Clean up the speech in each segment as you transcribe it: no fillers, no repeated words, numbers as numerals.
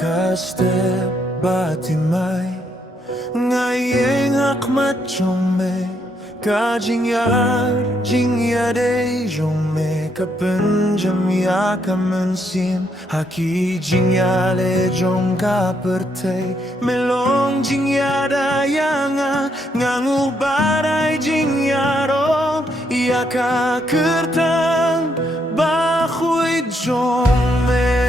Kaste batimay ngayeng hakmat jome Kajingyar jingyade jome Kapenjam ya kamansin Haki jingyale jong kaperte Melong jingyada yanga Ngangu baray jingyaro Ya kakertang Bakhuy jome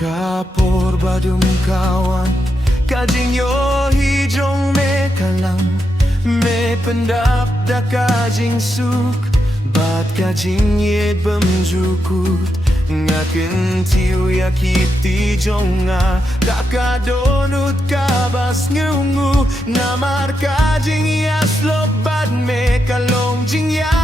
Kapor badum kawan Kajing yo hijong me kalang Me pendap da kajing suk Bat kajing yed bemjukut Ngaken tiu yakit ti jonga Kakadonut kabas ngungu Namar kajing yaslok bad me kalong jing ya